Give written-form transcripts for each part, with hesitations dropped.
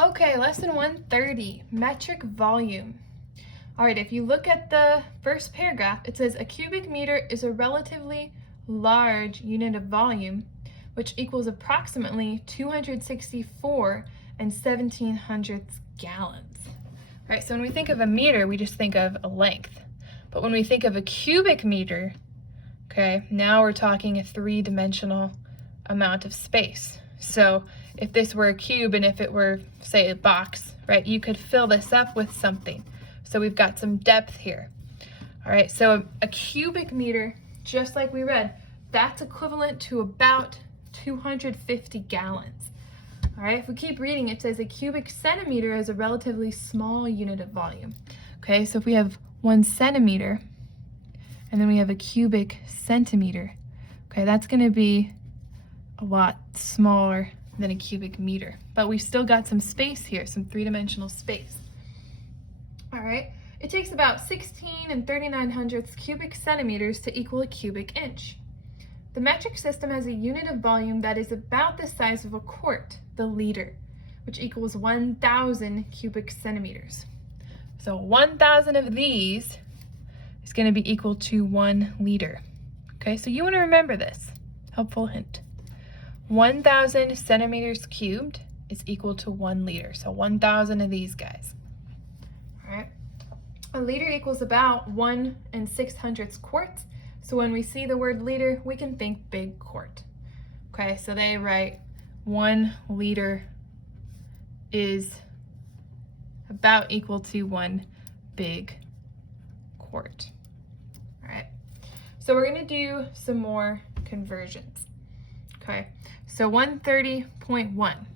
Okay, lesson 130, metric volume. All right, if you look at the first paragraph, it says a cubic meter is a relatively large unit of volume, which equals approximately 264 and 1700 gallons. All right, so when we think of a meter, we just think of a length. But when we think of a cubic meter, okay, now we're talking a three-dimensional amount of space. So if this were a cube and if it were, say, a box, right, you could fill this up with something. So we've got some depth here. All right, so a cubic meter, just like we read, that's equivalent to about 250 gallons. All right, if we keep reading, it says a cubic centimeter is a relatively small unit of volume. Okay, so if we have 1 centimeter, and then we have a cubic centimeter, okay, that's gonna be a lot smaller than a cubic meter, but we've still got some space here, some three-dimensional space. All right, it takes about 16 and 39/100 cubic centimeters to equal a cubic inch. The metric system has a unit of volume that is about the size of a quart, the liter, which equals 1,000 cubic centimeters. So 1,000 of these is going to be equal to 1 liter. Okay, so you want to remember this. Helpful hint. 1,000 centimeters cubed is equal to 1 liter. So 1,000 of these guys. All right. A liter equals about 1 600 quarts. So when we see the word liter, we can think big quart. Okay, so they write 1 liter is about equal to 1 big quart. All right, so we're gonna do some more conversions. Okay, so 130.1,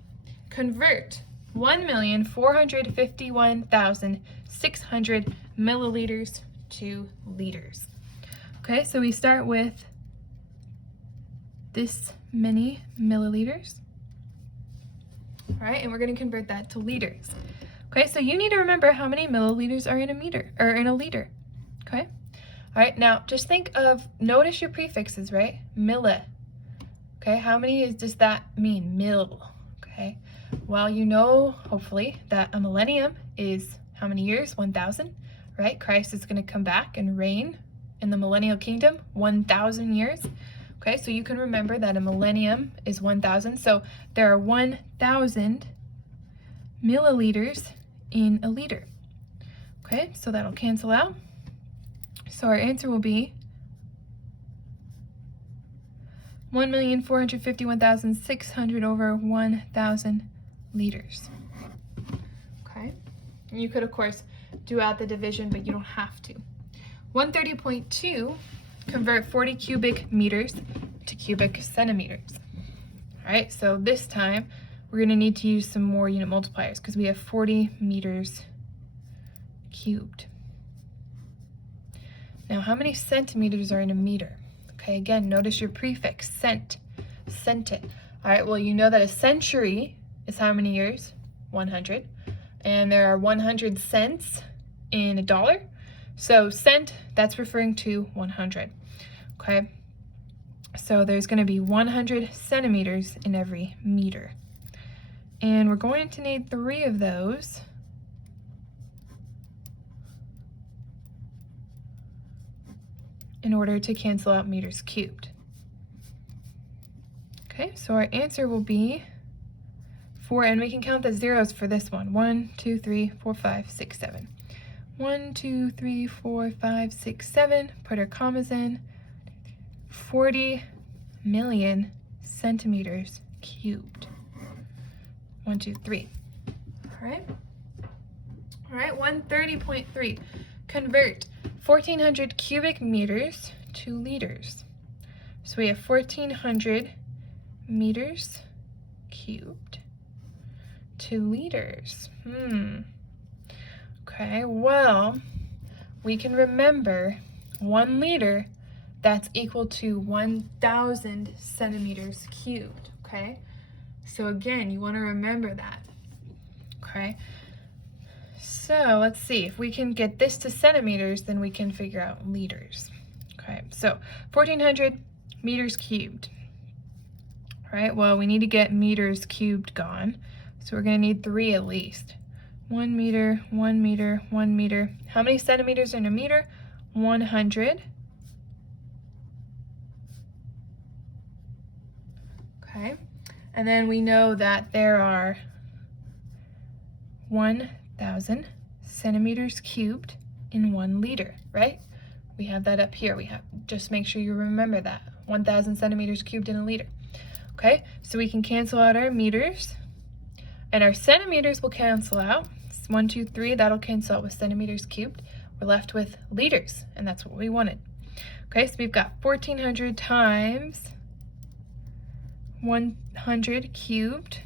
convert 1,451,600 milliliters to liters. Okay, so we start with this many milliliters. All right, and we're going to convert that to liters. Okay, so you need to remember how many milliliters are in a meter, or in a liter. Okay, all right, now just think of, notice your prefixes, right? Milli. Okay, how many does that mean? Mill. Okay, well, you know, hopefully, that a millennium is how many years? 1,000, right? Christ is going to come back and reign in the millennial kingdom, 1,000 years. Okay, so you can remember that a millennium is 1,000. So there are 1,000 milliliters in a liter. Okay, so that'll cancel out. So our answer will be 1,451,600 over 1,000 liters. Okay, and you could, of course, do out the division, but you don't have to. 130.2, convert 40 cubic meters to cubic centimeters. All right, so this time we're going to need to use some more unit multipliers because we have 40 meters cubed. Now, how many centimeters are in a meter? Okay, again, notice your prefix, cent, centit. All right, well, you know that a century is how many years? 100. And there are 100 cents in a dollar. So cent, that's referring to 100, okay? So there's going to be 100 centimeters in every meter. And we're going to need 3 of those in order to cancel out meters cubed. Okay, so our answer will be 4, and we can count the zeros for this one. 1, 2, 3, 4, 5, 6, 7. 1, 2, 3, 4, 5, 6, 7. Put our commas in. 40 million centimeters cubed. 1, 2, 3. All right. All right, 130.3. Convert 1,400 cubic meters to liters. So we have 1,400 meters cubed to liters. Okay, well, we can remember 1 liter, that's equal to 1,000 centimeters cubed, okay? So again, you want to remember that, okay? So let's see, if we can get this to centimeters, then we can figure out liters. Okay, so 1,400 meters cubed. All right, well, we need to get meters cubed gone. So we're going to need 3 at least. 1 meter, 1 meter, 1 meter. How many centimeters in a meter? 100. Okay, and then we know that there are 1,000 centimeters cubed in 1 liter, right? We have that up here. Just make sure you remember that. 1,000 centimeters cubed in a liter. Okay, so we can cancel out our meters, and our centimeters will cancel out. 1, 2, 3, that'll cancel out with centimeters cubed. We're left with liters, and that's what we wanted. Okay, so we've got 1,400 times 100 cubed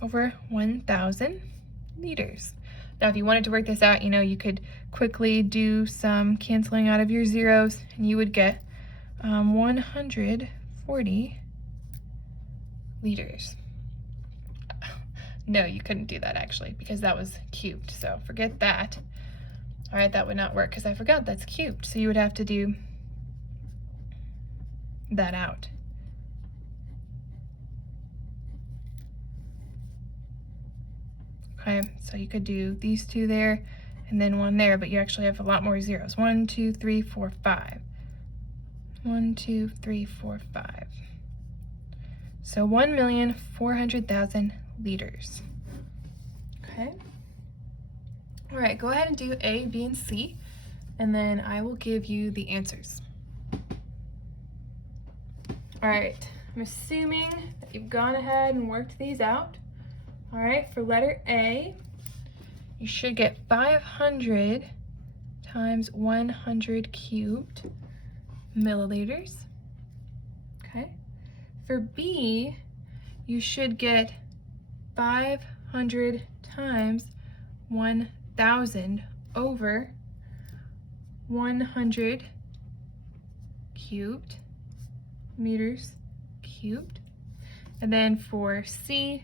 over 1,000 liters. Now, if you wanted to work this out, you could quickly do some canceling out of your zeros, and you would get 140 liters. No, you couldn't do that actually, because that was cubed, so forget that. All right, that would not work because I forgot that's cubed, so you would have to do that out. Okay, so you could do these 2 there and then 1 there, but you actually have a lot more zeros. 1, 2, 3, 4, 5. 1, 2, 3, 4, 5. So 1,400,000 liters. Okay. All right, go ahead and do A, B, and C, and then I will give you the answers. All right, I'm assuming that you've gone ahead and worked these out. All right, for letter A, you should get 500 times 100 cubed milliliters. Okay. For B, you should get 500 times 1,000 over 100 cubed meters cubed. And then for C,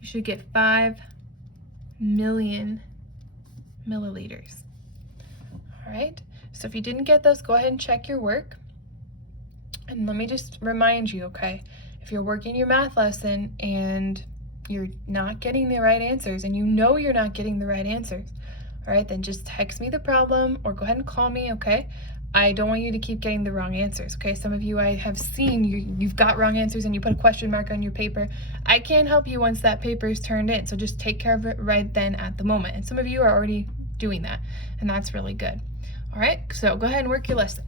you should get 5 million milliliters. All right, so if you didn't get those, go ahead and check your work. And let me just remind you, okay, if you're working your math lesson and you're not getting the right answers, and you're not getting the right answers, all right, then just text me the problem or go ahead and call me, okay? I don't want you to keep getting the wrong answers, okay? Some of you, I have seen you've got wrong answers and you put a question mark on your paper. I can't help you once that paper is turned in, so just take care of it right then at the moment. And some of you are already doing that, and that's really good. All right, so go ahead and work your lesson.